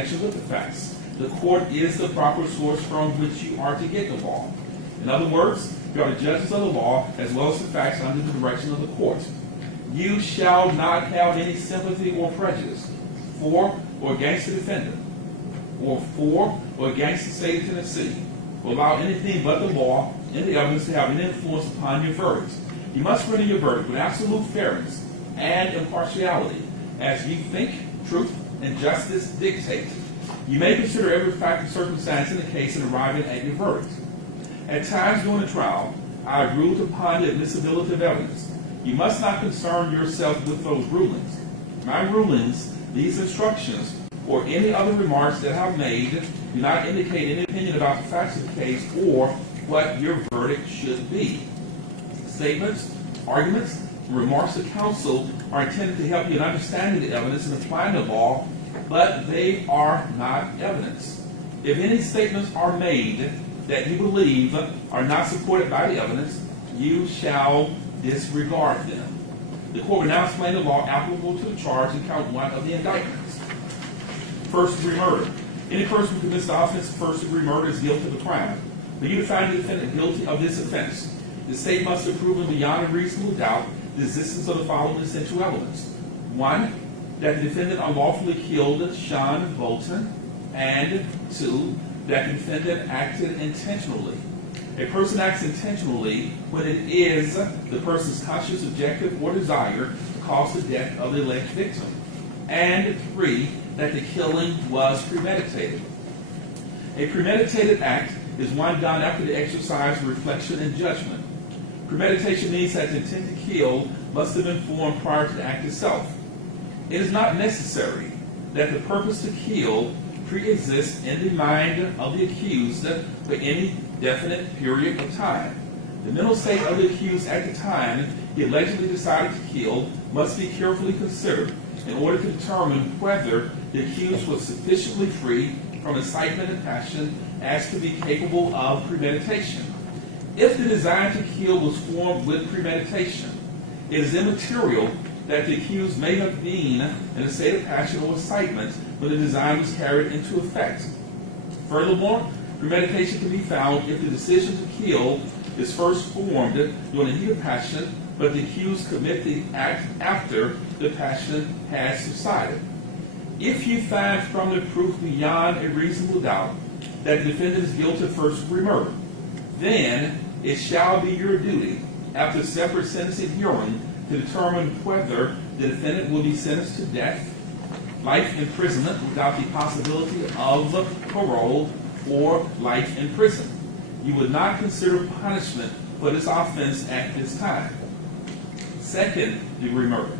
connection with the facts. The court is the proper source from which you are to get the law. In other words, you are the judges of the law as well as the facts under the direction of the court. You shall not have any sympathy or prejudice for or against the defendant, or for or against the state of Tennessee, or allow anything but the law and the evidence to have any influence upon your verdict. You must render your verdict with absolute fairness and impartiality, as you think truth and justice dictate. You may consider every fact and circumstance in the case in arriving at your verdict. At times during the trial, I have ruled upon the admissibility of evidence. You must not concern yourself with those rulings. My rulings, these instructions, or any other remarks that I have made do not indicate any opinion about the facts of the case or what your verdict should be. Statements, arguments, and remarks to counsel are intended to help you in understanding the evidence and applying the law, but they are not evidence. If any statements are made that you believe are not supported by the evidence, you shall disregard them. The court will now explain the law applicable to the charge in count 1 of the indictments. First-degree murder. Any person who commits the offense of first-degree murder is guilty of a crime. For you to find the defendant guilty of this offense, the state must have proven beyond a reasonable doubt the existence of the following essential elements. 1, that the defendant unlawfully killed Sean Bolton, and 2, that the defendant acted intentionally. A person acts intentionally when it is the person's conscious objective or desire to cause the death of the alleged victim. And 3, that the killing was premeditated. A premeditated act is one done after the exercise of reflection and judgment. Premeditation means that the intent to kill must have been formed prior to the act itself. It is not necessary that the purpose to kill pre-exists in the mind of the accused for any definite period of time. The mental state of the accused at the time he allegedly decided to kill must be carefully considered in order to determine whether the accused was sufficiently free from incitement and passion as to be capable of premeditation. If the desire to kill was formed with premeditation, it is immaterial that the accused may have been in a state of passion or excitement when the design was carried into effect. Furthermore, premeditation can be found if the decision to kill is first formed during the heat of passion, but the accused commit the act after the passion has subsided. If you find from the proof beyond a reasonable doubt that the defendant is guilty of first-degree murder, then it shall be your duty, after separate sentencing hearing, to determine whether the defendant will be sentenced to death, life imprisonment without the possibility of parole, or life in prison. You would not consider punishment for this offense at this time. Second-degree murder.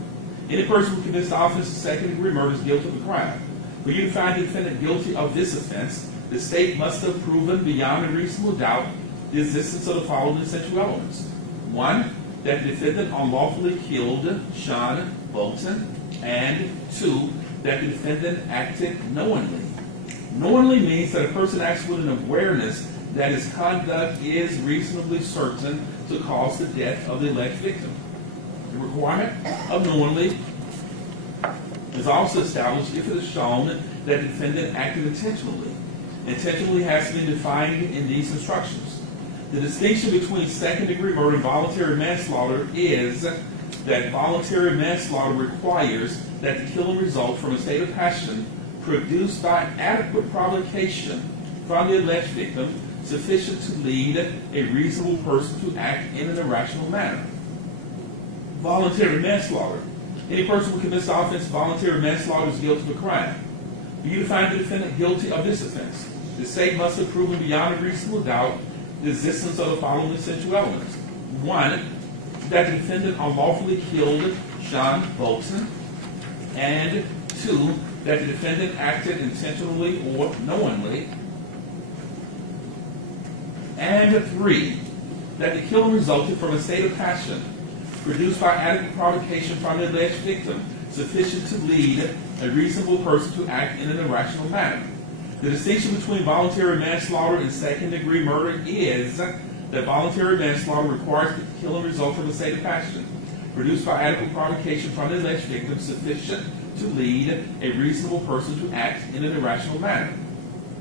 Any person who commits the offense of second-degree murder is guilty of a crime. For you to find the defendant guilty of this offense, the state must have proven beyond a reasonable doubt the existence of the following essential elements. 1, that the defendant unlawfully killed Sean Bolton, and 2, that the defendant acted knowingly. Knowingly means that a person acts with an awareness that his conduct is reasonably certain to cause the death of the alleged victim. The requirement of knowingly is also established if it is shown that the defendant acted intentionally. Intentionally has to be defined in these instructions. The distinction between second-degree murder and voluntary manslaughter is that voluntary manslaughter requires that the killing result from a state of passion produced by adequate provocation from the alleged victim sufficient to lead a reasonable person to act in an irrational manner. Voluntary manslaughter. Any person who commits the offense of voluntary manslaughter is guilty of a crime. For you to find the defendant guilty of this offense, the state must have proven beyond a reasonable doubt the existence of the following essential elements. 1, that the defendant unlawfully killed Sean Bolton, and 2, that the defendant acted intentionally or knowingly, and 3, that the killing resulted from a state of passion produced by adequate provocation from the alleged victim sufficient to lead a reasonable person to act in an irrational manner. The distinction between voluntary manslaughter and second-degree murder is that voluntary manslaughter requires that the killing result from a state of passion produced by adequate provocation from the alleged victim sufficient to lead a reasonable person to act in an irrational manner.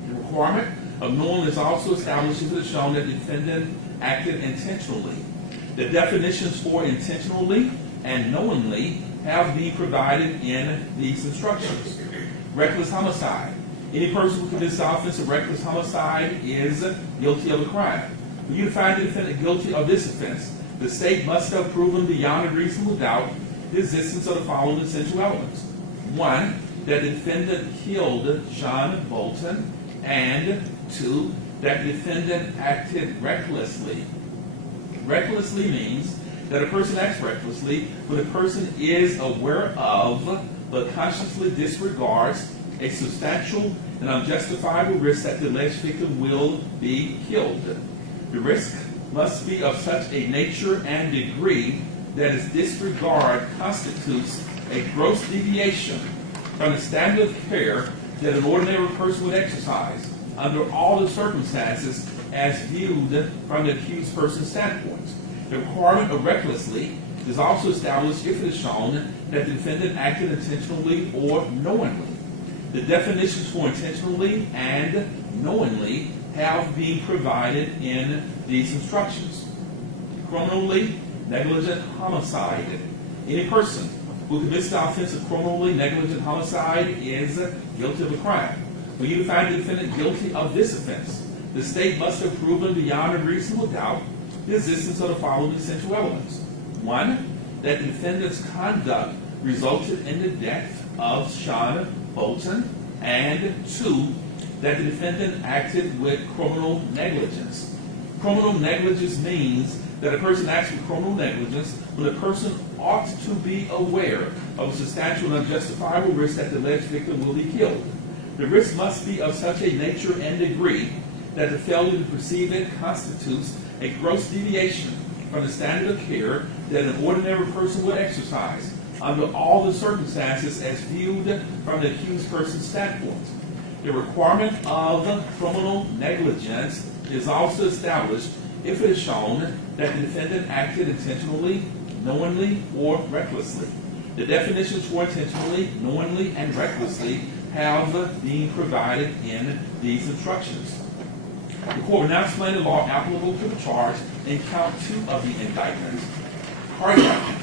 The requirement of knowingly is also established if it is shown that the defendant acted intentionally. The definitions for intentionally and knowingly have been provided in these instructions. Reckless homicide. Any person who commits the offense of reckless homicide is guilty of the crime. For you to find the defendant guilty of this offense, the state must have proven beyond a reasonable doubt the existence of the following essential elements. 1, that the defendant killed John Bolton, and 2, that the defendant acted recklessly. Recklessly means that a person acts recklessly when a person is aware of but consciously disregards a substantial and unjustifiable risk that the alleged victim will be killed. The risk must be of such a nature and degree that its disregard constitutes a gross deviation from the standard of care that an ordinary person would exercise under all the circumstances as viewed from the accused person's standpoint. The requirement of recklessly is also established if it is shown that the defendant acted intentionally or knowingly. The definitions for intentionally and knowingly have been provided in these instructions. Criminally negligent homicide. Any person who commits the offense of criminally negligent homicide is guilty of a crime. For you to find the defendant guilty of this offense, the state must have proven beyond a reasonable doubt the existence of the following essential elements. 1, that the defendant's conduct resulted in the death of Sean Bolton, and 2, that the defendant acted with criminal negligence. Criminal negligence means that a person acts with criminal negligence when a person ought to be aware of a substantial and unjustifiable risk that the alleged victim will be killed. The risk must be of such a nature and degree that the failure to perceive it constitutes a gross deviation from the standard of care that an ordinary person would exercise under all the circumstances as viewed from the accused person's standpoint. The requirement of criminal negligence is also established if it is shown that the defendant acted intentionally, knowingly, or recklessly. The definitions for intentionally, knowingly, and recklessly have been provided in these instructions. The court will now explain the law applicable to the charge in count 2 of the indictment. Carjacking.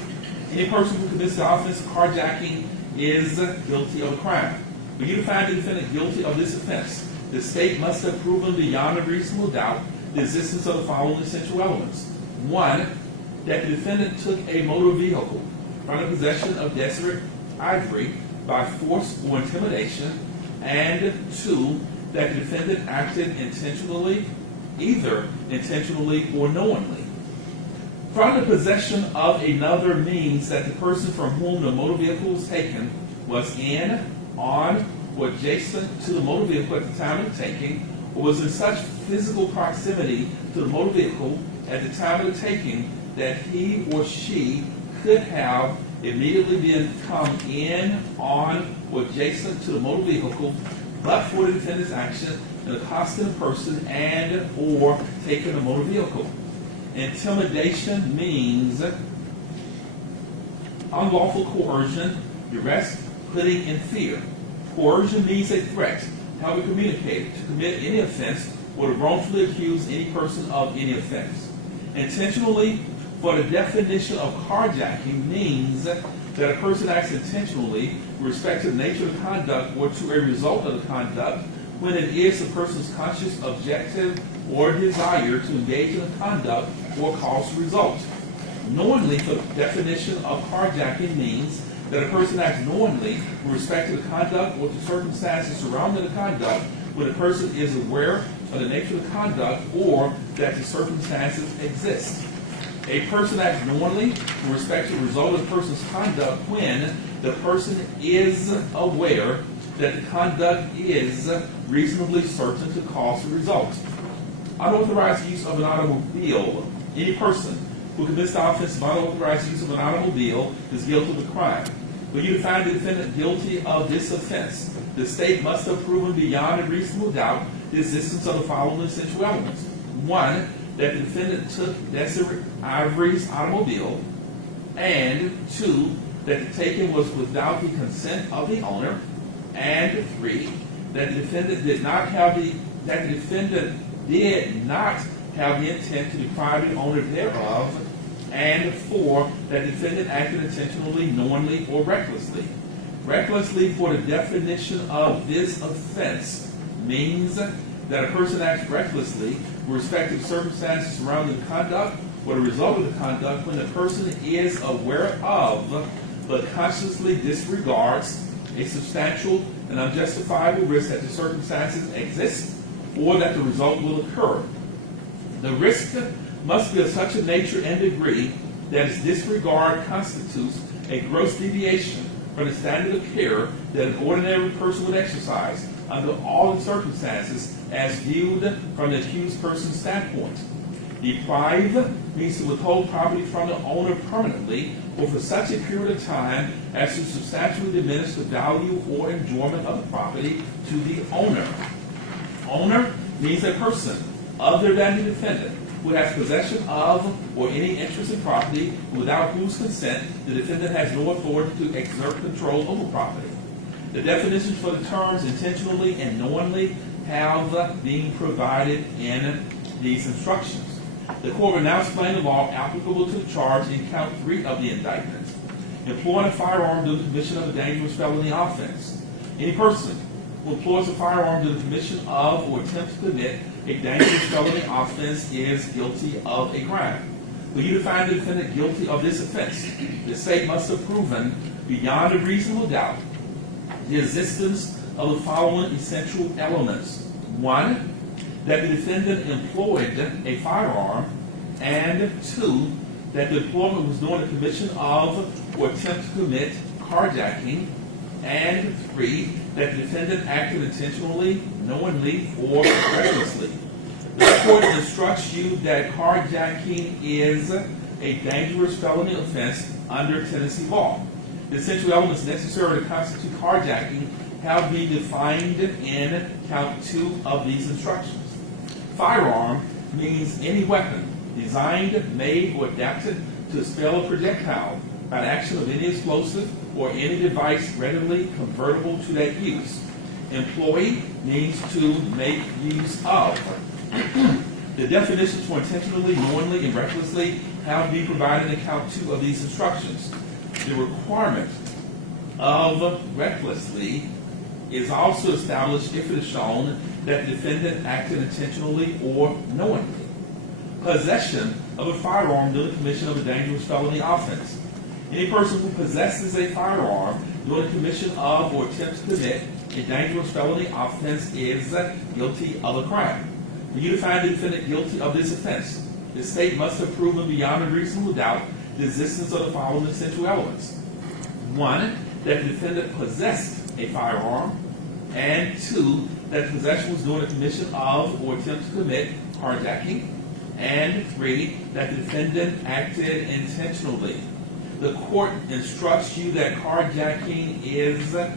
Any person who commits the offense of carjacking is guilty of a crime. For you to find the defendant guilty of this offense, the state must have proven beyond a reasonable doubt the existence of the following essential elements. 1, that the defendant took a motor vehicle from the possession of Desiree Ivory by force or intimidation, and 2, that the defendant acted intentionally, either intentionally or knowingly. From the possession of another means that the person from whom the motor vehicle was taken was in, on, or adjacent to the motor vehicle at the time of the taking, or was in such physical proximity to the motor vehicle at the time of the taking that he or she could have immediately come in, on, or adjacent to the motor vehicle, but for the defendant's action in accosting a person and or taking a motor vehicle. Intimidation means unlawful coercion, duress, putting in fear. Coercion means a threat, however communicated, to commit any offense or to wrongfully accuse any person of any offense. Intentionally, for the definition of carjacking, means that a person acts intentionally with respect to the nature of the conduct or to a result of the conduct when it is the person's conscious objective or desire to engage in the conduct or cause the result. Knowingly, for the definition of carjacking, means that a person acts knowingly with respect to the conduct or to circumstances surrounding the conduct when a person is aware of the nature of the conduct or that the circumstances exist. A person acts knowingly with respect to the result of the person's conduct when the person is aware that the conduct is reasonably certain to cause the result. Unauthorized use of an automobile. Any person who commits the offense of unauthorized use of an automobile is guilty of a crime. For you to find the defendant guilty of this offense, the state must have proven beyond a reasonable doubt the existence of the following essential elements. 1, that the defendant took Desiree Ivory's automobile, and 2, that the taking was without the consent of the owner, and 3, that the defendant did not have the intent to deprive the owner thereof, and 4, that the defendant acted intentionally, knowingly, or recklessly. Recklessly, for the definition of this offense, means that a person acts recklessly with respect to the circumstances surrounding the conduct or the result of the conduct when the person is aware of but consciously disregards a substantial and unjustifiable risk that the circumstances exist or that the result will occur. The risk must be of such a nature and degree that its disregard constitutes a gross deviation from the standard of care that an ordinary person would exercise under all the circumstances as viewed from the accused person's standpoint. Deprive means to withhold property from the owner permanently or for such a period of time as to substantially diminish the value or enjoyment of the property to the owner. Owner means a person other than the defendant who has possession of or any interest in property without whose consent the defendant has no authority to exert control over property. The definitions for the terms intentionally and knowingly have been provided in these instructions. The court will now explain the law applicable to the charge in count 3 of the indictment. Employing a firearm during the commission of a dangerous felony offense. Any person who employs a firearm during the commission of or attempts to commit a dangerous felony offense is guilty of a crime. For you to find the defendant guilty of this offense, the state must have proven beyond a reasonable doubt the existence of the following essential elements. 1, that the defendant employed a firearm, and 2, that the employment was during the commission of or attempt to commit carjacking, and 3, that the defendant acted intentionally, knowingly, or recklessly. The court instructs you that carjacking is a dangerous felony offense under Tennessee law. The essential elements necessary to constitute carjacking have been defined in count 2 of these instructions. Firearm means any weapon designed, made, or adapted to expel a projectile by the action of any explosive or any device readily convertible to that use. Employ means to make use of. The definitions for intentionally, knowingly, and recklessly have been provided in count 2 of these instructions. The requirement of recklessly is also established if it is shown that the defendant acted intentionally or knowingly. Possession of a firearm during the commission of a dangerous felony offense. Any person who possesses a firearm during the commission of or attempts to commit a dangerous felony offense is guilty of a crime. For you to find the defendant guilty of this offense, the state must have proven beyond a reasonable doubt the existence of the following essential elements. 1, that the defendant possessed a firearm, and 2, that possession was during the commission of or attempt to commit carjacking, and 3, that the defendant acted intentionally. The court instructs you that carjacking is a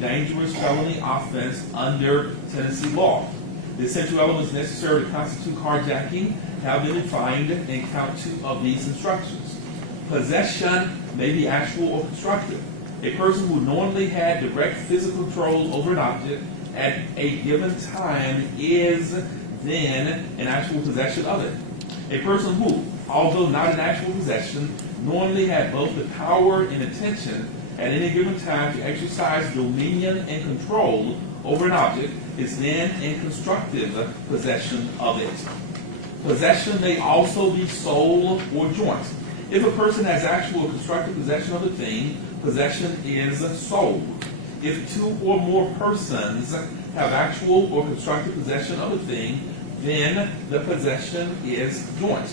dangerous felony offense under Tennessee law. The essential elements necessary to constitute carjacking have been defined in count 2 of these instructions. Possession may be actual or constructive. A person who knowingly had direct physical control over an object at a given time is then in actual possession of it. A person who, although not in actual possession, knowingly had both the power and intention at any given time to exercise dominion and control over an object is then in constructive possession of it. Possession may also be sole or joint. If a person has actual or constructive possession of a thing, possession is sole. If 2 or more persons have actual or constructive possession of a thing, then the possession is joint.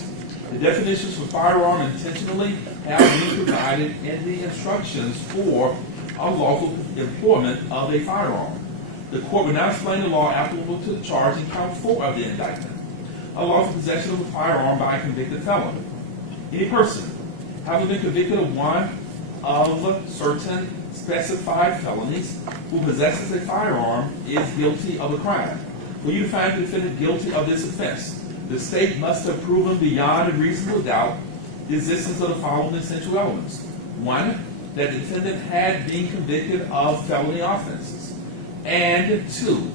The definitions for firearm intentionally have been provided in the instructions for unlawful employment of a firearm. The court will now explain the law applicable to the charge in count 4 of the indictment. Unlawful possession of a firearm by a convicted felon. Any person having been convicted of one of certain specified felonies who possesses a firearm is guilty of a crime. For you to find the defendant guilty of this offense, the state must have proven beyond a reasonable doubt the existence of the following essential elements. 1, that the defendant had been convicted of felony offenses, and 2,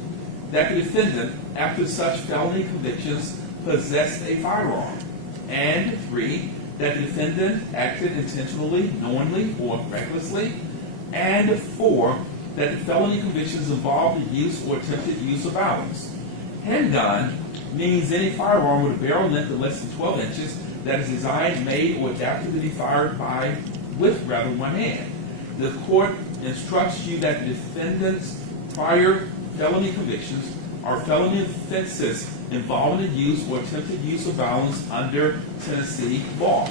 that the defendant, after such felony convictions, possessed a firearm, and 3, that the defendant acted intentionally, knowingly, or recklessly, and 4, that the felony convictions involved the use or attempted use of violence. Handgun means any firearm with a barrel length of less than 12 inches that is designed, made, or adapted to be fired with one hand. The court instructs you that the defendant's prior felony convictions are felony offenses involving the use or attempted use of violence under Tennessee law.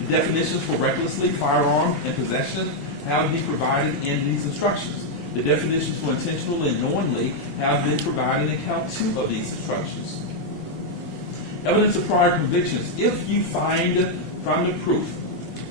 The definitions for recklessly, firearm, and possession have been provided in these instructions. The definitions for intentionally and knowingly have been provided in count 2 of these instructions. Evidence of prior convictions. If you find from the proof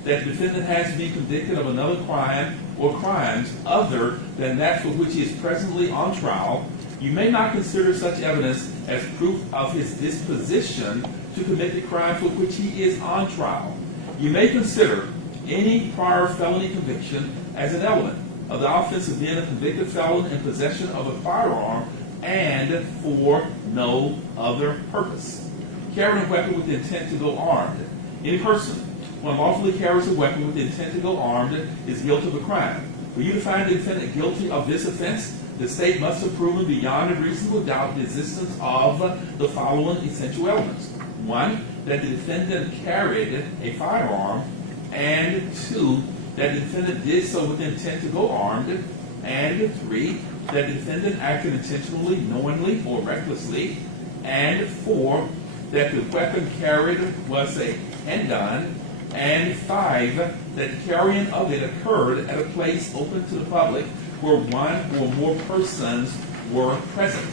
that the defendant has been convicted of another crime or crimes other than that for which he is presently on trial, you may not consider such evidence as proof of his disposition to commit the crime for which he is on trial. You may consider any prior felony conviction as an element of the offense of being a convicted felon in possession of a firearm and for no other purpose. Carrying a weapon with the intent to go armed. Any person who unlawfully carries a weapon with the intent to go armed is guilty of a crime. For you to find the defendant guilty of this offense, the state must have proven beyond a reasonable doubt the existence of the following essential elements. 1, that the defendant carried a firearm, and 2, that the defendant did so with the intent to go armed, and 3, that the defendant acted intentionally, knowingly, or recklessly, and 4, that the weapon carried was a handgun, and 5, that the carrying of it occurred at a place open to the public where one or more persons were present.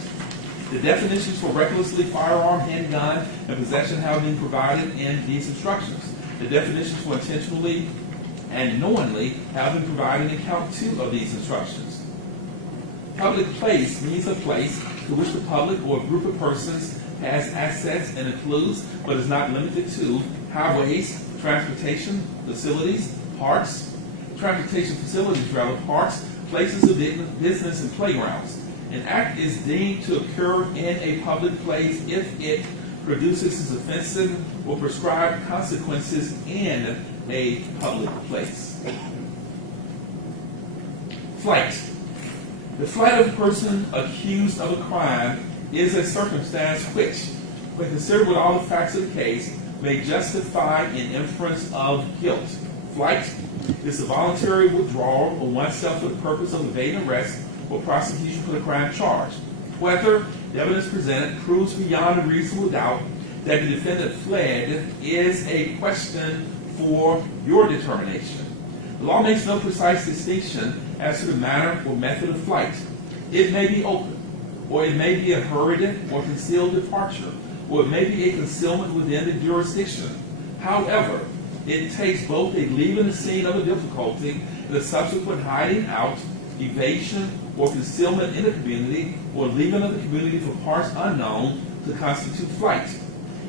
The definitions for recklessly, firearm, handgun, and possession have been provided in these instructions. The definitions for intentionally and knowingly have been provided in count 2 of these instructions. Public place means a place to which the public or a group of persons has access and includes, but is not limited to, highways, transportation facilities, parks, places of business, and playgrounds. An act is deemed to occur in a public place if it produces offensive or prescribed consequences in a public place. Flight. The flight of a person accused of a crime is a circumstance which, when considered with all the facts of the case, may justify an inference of guilt. Flight is the voluntary withdrawal of oneself for the purpose of evading arrest or prosecution for the crime charged. Whether the evidence presented proves beyond a reasonable doubt that the defendant fled is a question for your determination. The law makes no precise distinction as to the manner or method of flight. It may be open, or it may be a hurried or concealed departure, or it may be a concealment within the jurisdiction. However, it takes both a leaving the scene of a difficulty and a subsequent hiding out, evasion, or concealment in the community, or leaving of the community for parts unknown to constitute flight.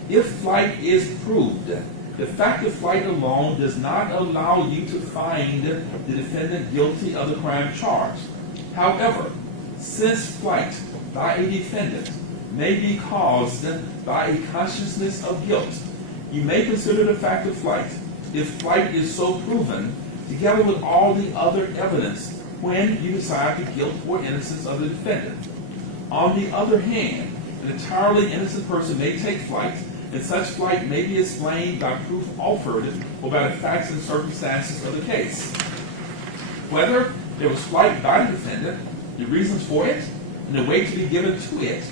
If flight is proved, the fact of flight alone does not allow you to find the defendant guilty of the crime charged. However, since flight by a defendant may be caused by a consciousness of guilt, you may consider the fact of flight, if flight is so proven, together with all the other evidence when you decide the guilt or innocence of the defendant. On the other hand, an entirely innocent person may take flight, and such flight may be explained by proof offered or by the facts and circumstances of the case. Whether there was flight by the defendant, the reasons for it, and the way to be given to it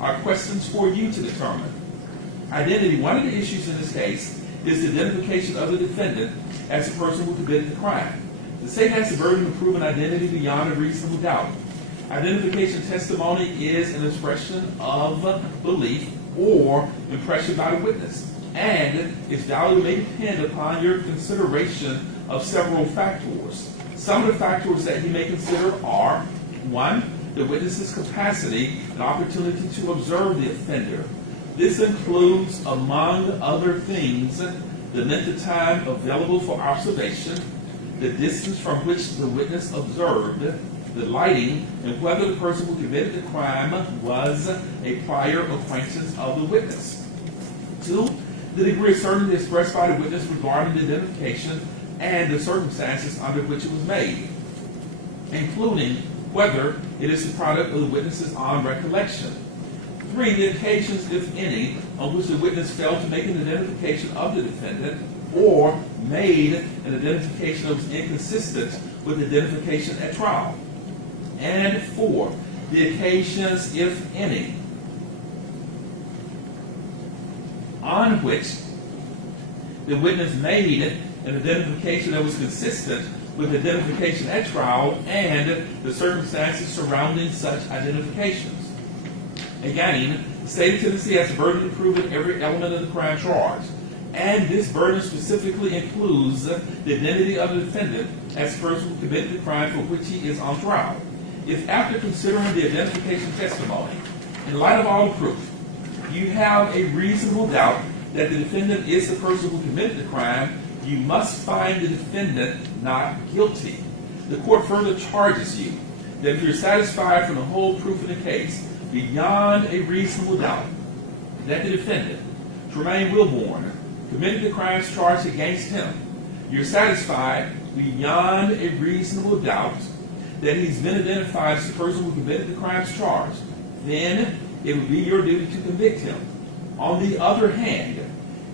are questions for you to determine. Identity. One of the issues in this case is the identification of the defendant as the person who committed the crime. The state has the burden of proving identity beyond a reasonable doubt. Identification testimony is an expression of belief or impression by the witness, and its value may depend upon your consideration of several factors. Some of the factors that you may consider are: 1, the witness's capacity and opportunity to observe the offender. This includes, among other things, the length of time available for observation, the distance from which the witness observed the lighting, and whether the person who committed the crime was a prior acquaintance of the witness. 2, the degree of certainty expressed by the witness regarding the identification and the circumstances under which it was made, including whether it is the product of the witness's own recollection. 3, the occasions, if any, on which the witness failed to make an identification of the defendant or made an identification that was inconsistent with identification at trial. And 4, the occasions, if any, on which the witness made an identification that was consistent with identification at trial and the circumstances surrounding such identifications. Again, the state of Tennessee has the burden to prove every element of the crime charge, and this burden specifically includes the identity of the defendant as the person who committed the crime for which he is on trial. If after considering the identification testimony, in light of all the proof, you have a reasonable doubt that the defendant is the person who committed the crime, you must find the defendant not guilty. The court further charges you that if you're satisfied from the whole proof in the case, beyond a reasonable doubt, that the defendant, Tremaine Wilbourn, committed the crimes charged against him, you're satisfied beyond a reasonable doubt that he's been identified as the person who committed the crimes charged, then it would be your duty to convict him. On the other hand,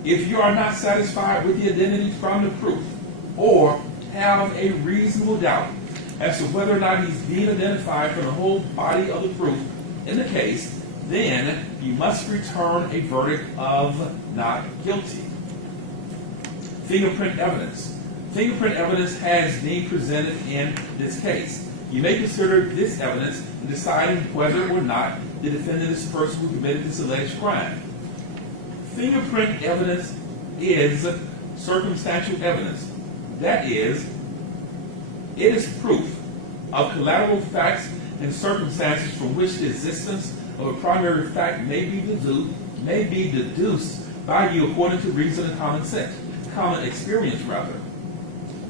if you are not satisfied with the identity from the proof, or have a reasonable doubt as to whether or not he's being identified from the whole body of the proof in the case, then you must return a verdict of not guilty. Fingerprint evidence. Fingerprint evidence has been presented in this case. You may consider this evidence in deciding whether or not the defendant is the person who committed this alleged crime. Fingerprint evidence is circumstantial evidence. That is, it is proof of collateral facts and circumstances from which the existence of a primary fact may be deduced by you according to reason and common experience rather.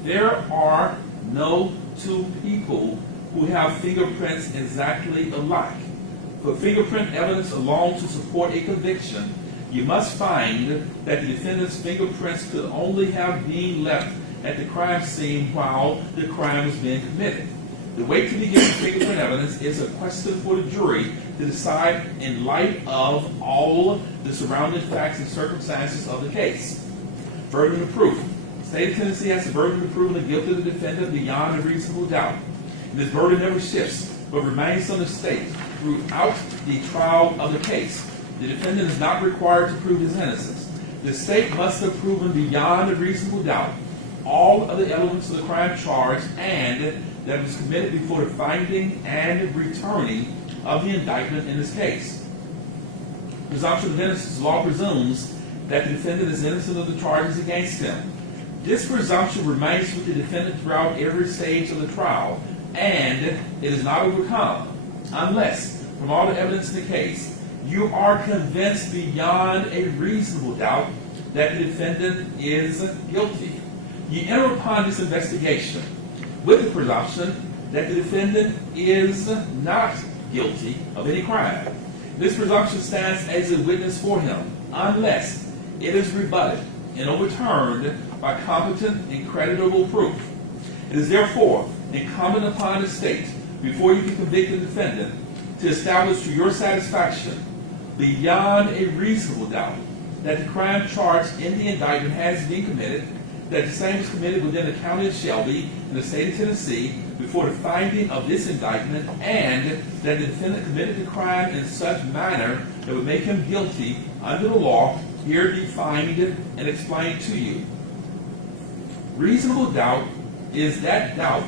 There are no two people who have fingerprints exactly alike. For fingerprint evidence alone to support a conviction, you must find that the defendant's fingerprints could only have been left at the crime scene while the crime was being committed. The way to begin fingerprint evidence is a question for the jury to decide in light of all the surrounding facts and circumstances of the case. Burden of proof. The state of Tennessee has the burden of proving the guilt of the defendant beyond a reasonable doubt. And this burden never shifts, but remains on the state throughout the trial of the case. The defendant is not required to prove his innocence. The state must have proven beyond a reasonable doubt all of the elements of the crime charged and that was committed before the finding and returning of the indictment in this case. Presumption of innocence. Law presumes that the defendant is innocent of the charges against him. This presumption remains with the defendant throughout every stage of the trial, and it is not overcome unless, from all the evidence in the case, you are convinced beyond a reasonable doubt that the defendant is guilty. You enter upon this investigation with the presumption that the defendant is not guilty of any crime. This presumption stands as a witness for him unless it is rebutted and overturned by competent and creditable proof. It is therefore incumbent upon the state, before you can convict the defendant, to establish to your satisfaction beyond a reasonable doubt that the crime charged in the indictment has been committed, that the same is committed within the county of Shelby in the state of Tennessee before the finding of this indictment, and that the defendant committed the crime in such manner that would make him guilty under the law here defined and explained to you. Reasonable doubt is that doubt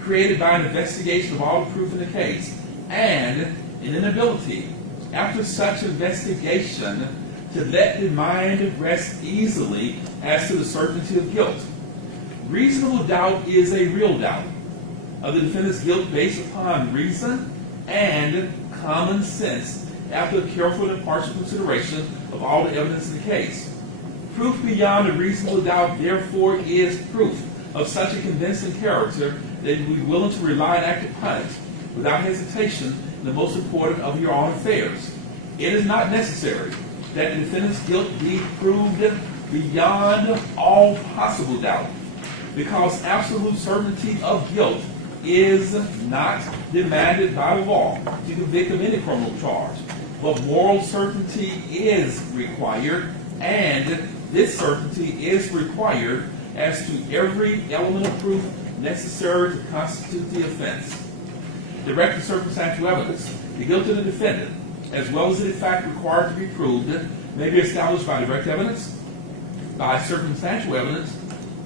created by an investigation of all the proof in the case and an inability after such investigation to let the mind rest easily as to the certainty of guilt. Reasonable doubt is a real doubt of the defendant's guilt based upon reason and common sense after careful and impartial consideration of all the evidence in the case. Proof beyond a reasonable doubt, therefore, is proof of such a convincing character that you will be willing to rely and act upon it without hesitation in the most important of your own affairs. It is not necessary that the defendant's guilt be proved beyond all possible doubt, because absolute certainty of guilt is not demanded by the law to convict of any criminal charge, but moral certainty is required, and this certainty is required as to every element of proof necessary to constitute the offense. Direct and circumstantial evidence. The guilt of the defendant, as well as the fact required to be proved, may be established by direct evidence, by circumstantial evidence,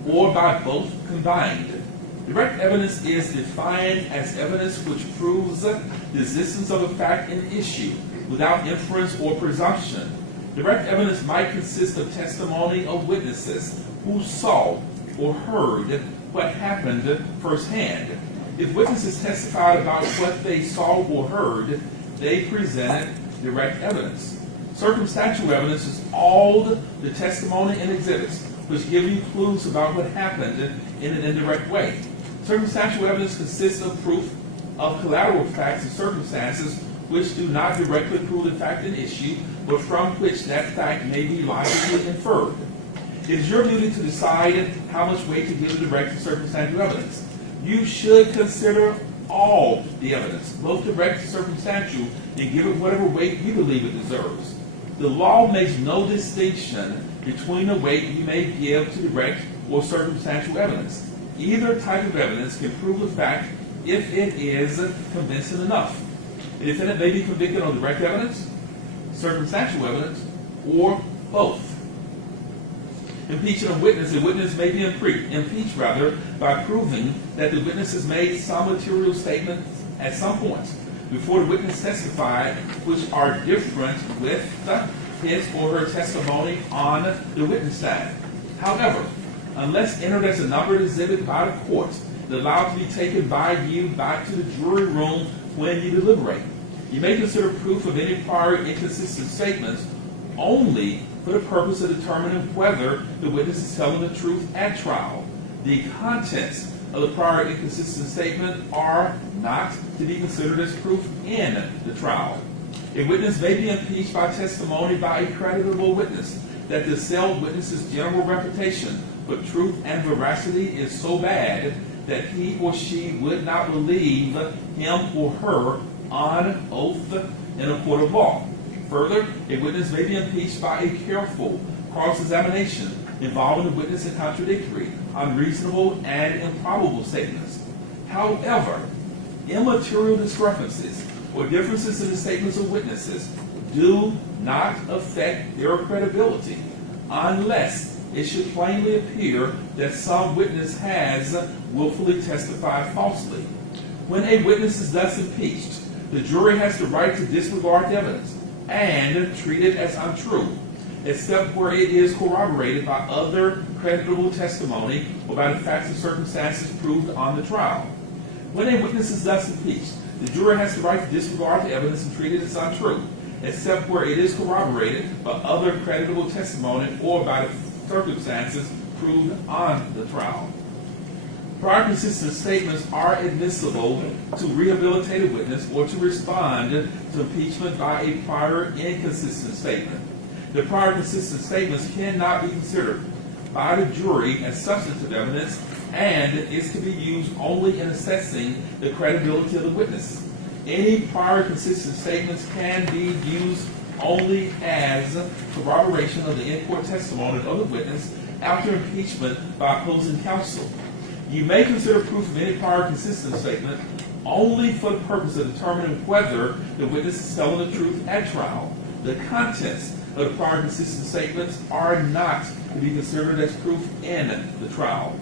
or by both combined. Direct evidence is defined as evidence which proves the existence of a fact in issue without inference or presumption. Direct evidence might consist of testimony of witnesses who saw or heard what happened firsthand. If witnesses testified about what they saw or heard, they presented direct evidence. Circumstantial evidence is all the testimony and exhibits which give you clues about what happened in an indirect way. Circumstantial evidence consists of proof of collateral facts and circumstances which do not directly prove the fact in issue, but from which that fact may be logically inferred. It is your duty to decide how much weight to give to direct and circumstantial evidence. You should consider all the evidence, both direct and circumstantial, and give it whatever weight you believe it deserves. The law makes no distinction between the weight you may give to direct or circumstantial evidence. Either type of evidence can prove the fact if it is convincing enough. The defendant may be convicted on direct evidence, circumstantial evidence, or both. Impeaching a witness may be impeached by proving that the witness has made some material statements at some point before the witness testified which are different with his or her testimony on the witness stand. However, unless entered as a numbered exhibit by the court, it is allowed to be taken by you back to the jury room when you deliberate. You may consider proof of any prior inconsistent statements only for the purpose of determining whether the witness is telling the truth at trial. The contents of the prior inconsistent statement are not to be considered as proof in the trial. A witness may be impeached by testimony by a creditable witness that the assailed witness's general reputation for truth and veracity is so bad that he or she would not believe him or her on oath in a court of law. Further, a witness may be impeached by a careful cross-examination involving the witness in contradictory, unreasonable, and improbable statements. However, immaterial discrepancies or differences in the statements of witnesses do not affect their credibility unless it should plainly appear that some witness has willfully testified falsely. When a witness is thus impeached, the jury has the right to disregard the evidence and treat it as untrue, except where it is corroborated by other creditable testimony or by the facts and circumstances proved on the trial. When a witness is thus impeached, the jury has the right to disregard the evidence and treat it as untrue, except where it is corroborated by other creditable testimony or by the circumstances proved on the trial. Prior consistent statements are admissible to rehabilitate a witness or to respond to impeachment by a prior inconsistent statement. The prior consistent statements cannot be considered by the jury as substantive evidence and is to be used only in assessing the credibility of the witness. Any prior consistent statements can be used only as corroboration of the in-court testimony of the witness after impeachment by opposing counsel. You may consider proof of any prior consistent statement only for the purpose of determining whether the witness is telling the truth at trial. The contents of the prior consistent statements are not to be considered as proof in the trial.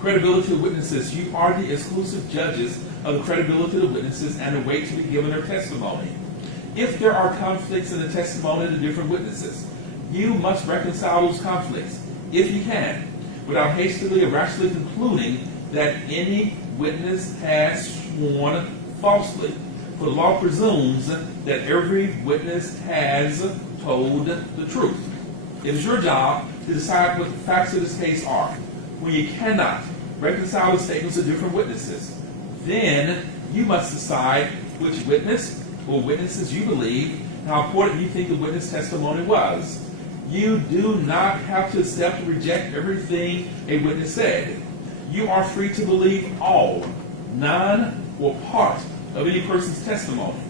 Credibility of witnesses. You are the exclusive judges of the credibility of the witnesses and the weight to be given their testimony. If there are conflicts in the testimony of the different witnesses, you must reconcile those conflicts, if you can, without hastily or rashly concluding that any witness has sworn falsely. For the law presumes that every witness has told the truth. It is your job to decide what the facts of this case are. When you cannot reconcile the statements of different witnesses, then you must decide which witness or witnesses you believe and how important you think the witness testimony was. You do not have to accept or reject everything a witness said. You are free to believe all, none, or part of any person's testimony.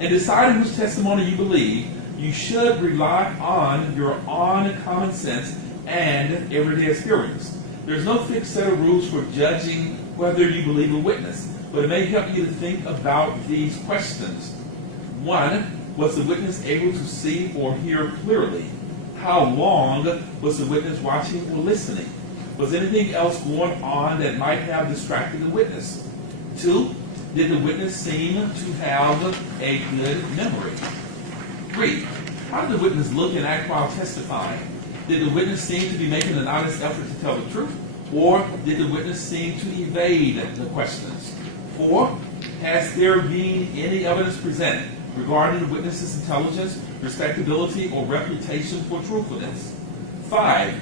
In deciding which testimony you believe, you should rely on your own common sense and everyday experience. There's no fixed set of rules for judging whether you believe a witness, but it may help you to think about these questions. 1. Was the witness able to see or hear clearly? How long was the witness watching or listening? Was anything else going on that might have distracted the witness? 2. Did the witness seem to have a good memory? 3. How did the witness look and act while testifying? Did the witness seem to be making an honest effort to tell the truth? Or did the witness seem to evade the questions? 4. Has there been any evidence presented regarding the witness's intelligence, respectability, or reputation for truthfulness? 5.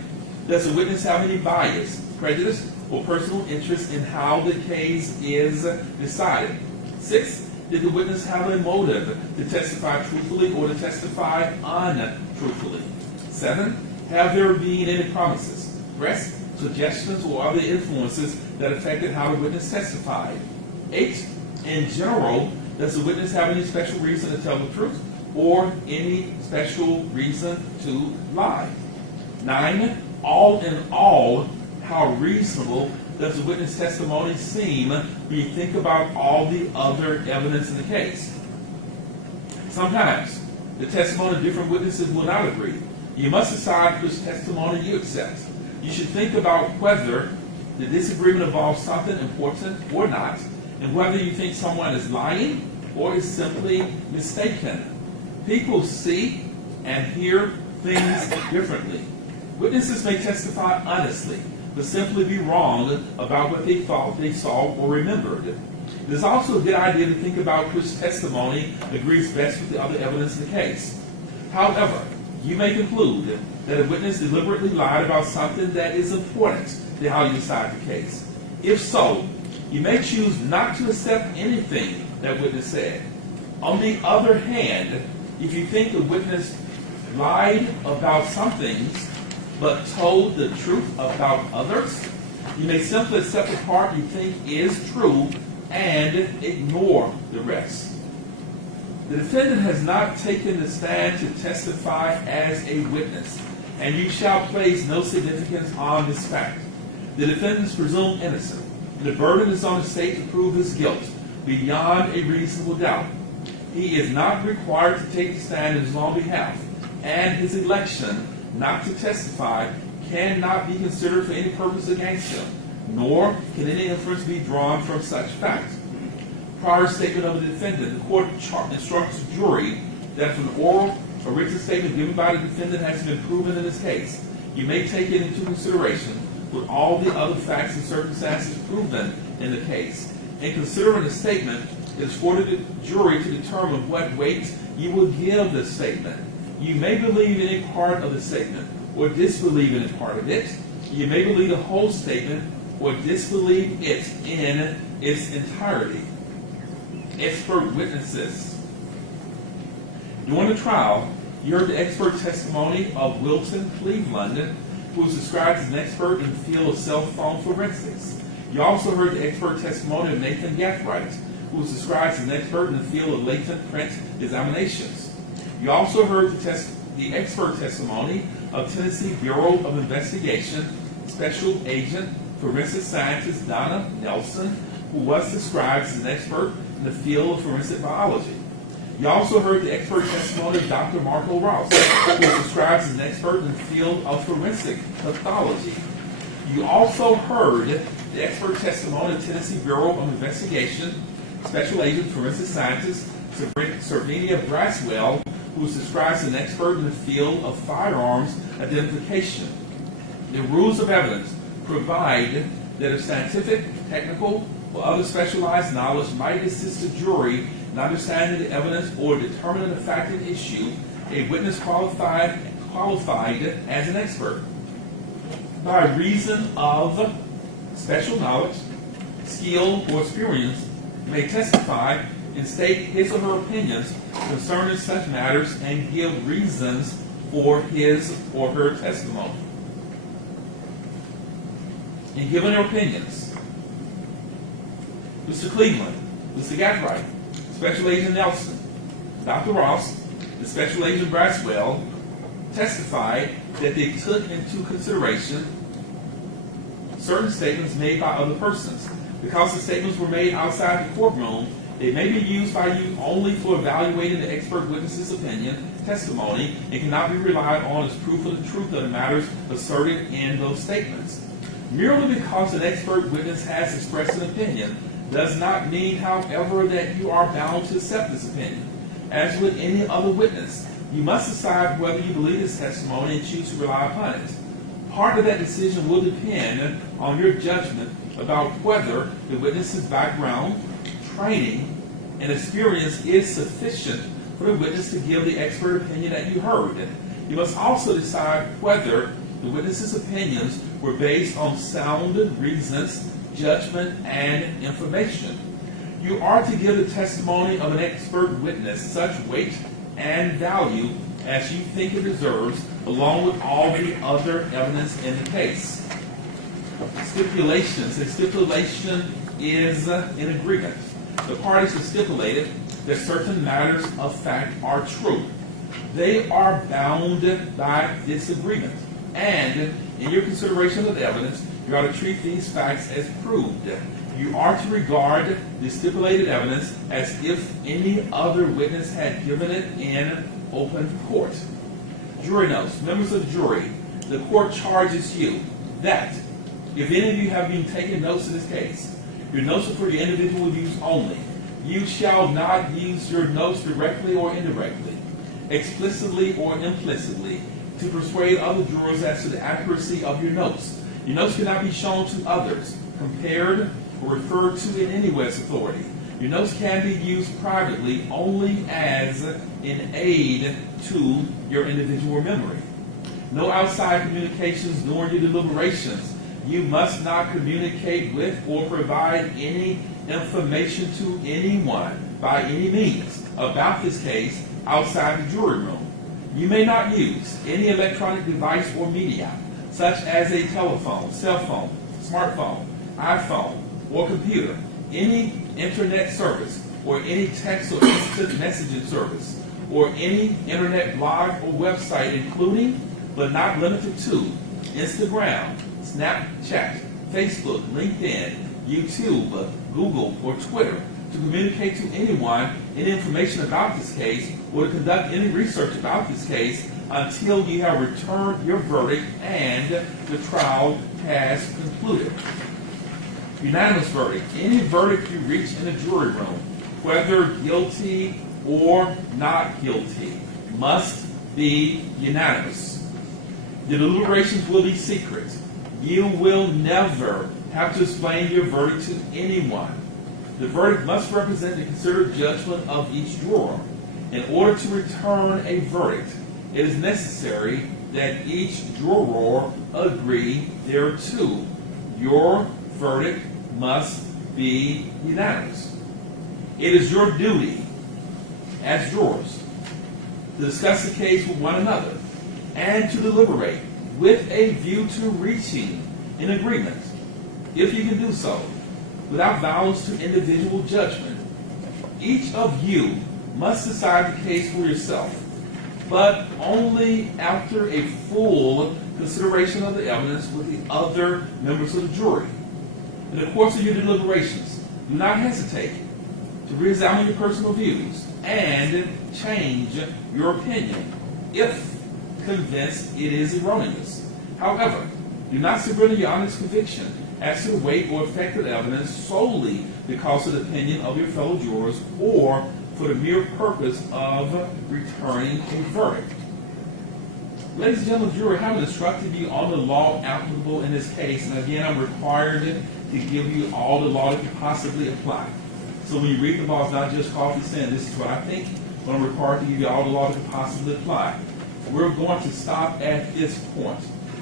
Does the witness have any bias, prejudice, or personal interest in how the case is decided? 6. Did the witness have a motive to testify truthfully or to testify untruthfully? 7. Have there been any promises, threats, suggestions, or other influences that affected how the witness testified? 8. In general, does the witness have any special reason to tell the truth or any special reason to lie? 9. All in all, how reasonable does the witness testimony seem when you think about all the other evidence in the case? Sometimes the testimony of different witnesses will not agree. You must decide which testimony you accept. You should think about whether the disagreement involves something important or not, and whether you think someone is lying or is simply mistaken. People see and hear things differently. Witnesses may testify honestly, but simply be wrong about what they thought they saw or remembered. It is also a good idea to think about which testimony agrees best with the other evidence in the case. However, you may conclude that a witness deliberately lied about something that is important to how you decide the case. If so, you may choose not to accept anything that witness said. On the other hand, if you think the witness lied about some things but told the truth about others, you may simply accept the part you think is true and ignore the rest. The defendant has not taken the stand to testify as a witness, and you shall place no significance on this fact. The defendant is presumed innocent. The burden is on the state to prove his guilt beyond a reasonable doubt. He is not required to take the stand in his own behalf, and his election not to testify cannot be considered for any purpose against him, nor can any inference be drawn from such fact. Prior statement of the defendant, the court instructs the jury that if an oral or written statement given by the defendant has been proven in this case, you may take it into consideration with all the other facts and circumstances proven in the case. In considering the statement, it is for the jury to determine what weight you will give the statement. You may believe any part of the statement or disbelieve any part of it. You may believe the whole statement or disbelieve it in its entirety. Expert witnesses. During the trial, you heard the expert testimony of Wilton Cleveland, who was described as an expert in the field of cell phone forensics. You also heard the expert testimony of Nathan Gathright, who was described as an expert in the field of latent print examinations. You also heard the expert testimony of Tennessee Bureau of Investigation Special Agent Forensic Scientist Donna Nelson, who was described as an expert in the field of forensic biology. You also heard the expert testimony of Dr. Marco Ross, who was described as an expert in the field of forensic pathology. You also heard the expert testimony of Tennessee Bureau of Investigation Special Agent Forensic Scientist Servinia Braswell, who was described as an expert in the field of firearms identification. The rules of evidence provide that if scientific, technical, or other specialized knowledge might assist the jury in understanding the evidence or determining the fact at issue, a witness qualified as an expert by reason of special knowledge, skill, or experience, may testify and state his or her opinions concerning such matters and give reasons for his or her testimony. In giving their opinions, Mr. Cleveland, Mr. Gatright, Special Agent Nelson, Dr. Ross, and Special Agent Braswell testified that they took into consideration certain statements made by other persons. Because the statements were made outside the courtroom, they may be used by you only for evaluating the expert witness's opinion, testimony, and cannot be relied on as proof of the truth of the matters asserted in those statements. Merely because an expert witness has expressed an opinion does not mean, however, that you are bound to accept this opinion. As with any other witness, you must decide whether you believe his testimony and choose to rely upon it. Part of that decision will depend on your judgment about whether the witness's background, training, and experience is sufficient for the witness to give the expert opinion that you heard. You must also decide whether the witness's opinions were based on sound reasons, judgment, and information. You are to give the testimony of an expert witness such weight and value as you think it deserves, along with all the other evidence in the case. Stipulations. A stipulation is an agreement. The parties have stipulated that certain matters of fact are true. They are bound by this agreement. And in your consideration of the evidence, you are to treat these facts as proved. You are to regard the stipulated evidence as if any other witness had given it in open court. Jury notes. Members of the jury, the court charges you that if any of you have been taking notes in this case, your notes are for your individual use only. You shall not use your notes directly or indirectly, explicitly or implicitly, to persuade other jurors as to the accuracy of your notes. Your notes cannot be shown to others, compared, or referred to in any way as authority. Your notes can be used privately only as an aid to your individual memory. No outside communications during your deliberations. You must not communicate with or provide any information to anyone by any means about this case outside the jury room. You may not use any electronic device or media, such as a telephone, cell phone, smartphone, iPhone, or computer, any internet service, or any text or instant messaging service, or any internet blog or website, including but not limited to Instagram, Snapchat, Facebook, LinkedIn, YouTube, Google, or Twitter, to communicate to anyone any information about this case or to conduct any research about this case until you have returned your verdict and the trial has concluded. Unanimous verdict. Any verdict you reach in a jury room, whether guilty or not guilty, must be unanimous. The deliberations will be secret. You will never have to explain your verdict to anyone. The verdict must represent the considered judgment of each juror. In order to return a verdict, it is necessary that each juror agree thereto. Your verdict must be unanimous. It is your duty as jurors to discuss the case with one another and to deliberate with a view to reaching an agreement, if you can do so, without violence to individual judgment. Each of you must decide the case for yourself, but only after a full consideration of the evidence with the other members of the jury. In the course of your deliberations, do not hesitate to re-examine your personal views and change your opinion if convinced it is erroneous. However, do not surrender your honest conviction as to the weight or effect of evidence solely because of the opinion of your fellow jurors or for the mere purpose of returning a verdict. Ladies and gentlemen, the jury, I have instructed you on the law applicable in this case, and again, I'm required to give you all the law that can possibly apply. So when you read the law, it's not just coffee saying this is what I think, but I'm required to give you all the law that can possibly apply. We're going to stop at this point.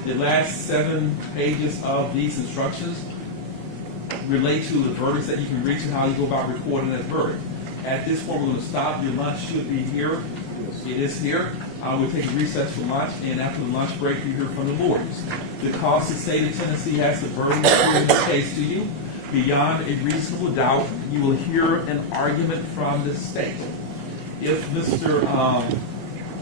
The last 7 pages of these instructions relate to the verdicts that you can reach and how you go about recording that verdict. At this point, we're going to stop. Your lunch should be here. It is here. We'll take a recess for lunch, and after the lunch break, you hear from the lawyers. Because the state of Tennessee has the burden of proving the case to you, beyond a reasonable doubt, you will hear an argument from the state. If Mr.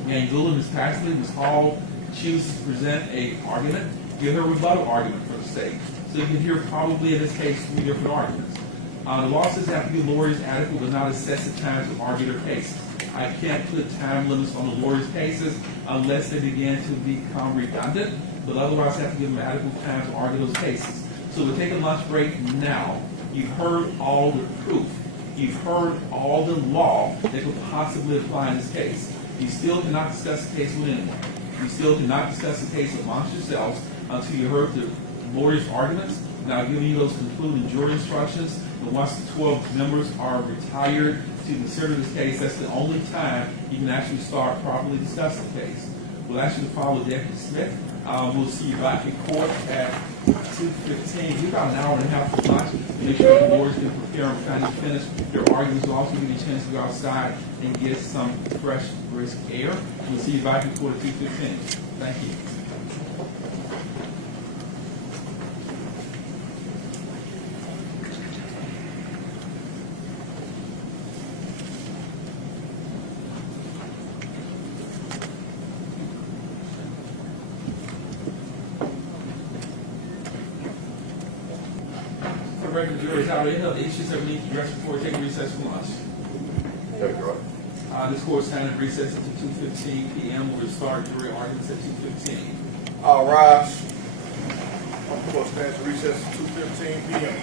Mangula, Ms. Paxley, Ms. Hall chooses to present an argument, give her a rebuttal argument for the state. So you can hear probably in this case 3 different arguments. The law says have to give lawyers adequate but not excessive time to argue their cases. I can't put time limits on the lawyers' cases unless they begin to become redundant, but otherwise I have to give them adequate time to argue those cases. So we'll take a lunch break now. You've heard all the proof. You've heard all the law that could possibly apply in this case. You still cannot discuss the case with anyone. You still cannot discuss the case amongst yourselves until you heard the lawyers' arguments. Now I've given you those concluding jury instructions. But once the 12 members are retired to consider this case, that's the only time you can actually start properly discussing the case. We'll ask you to follow Deputy Smith. We'll see you back in court at 2:15. We've got an hour and a half for lunch. Make sure the lawyers can prepare and kind of finish their arguments. We'll also give you a chance to go outside and get some fresh, brisk air. We'll see you back in court at 2:15. Thank you. Regular juries out any of the issues that we need to address before we take a recess for lunch. This court is standing at recess until 2:15 p.m. We'll start jury arguments at 2:15. All rise. Court stands at recess at 2:15 p.m.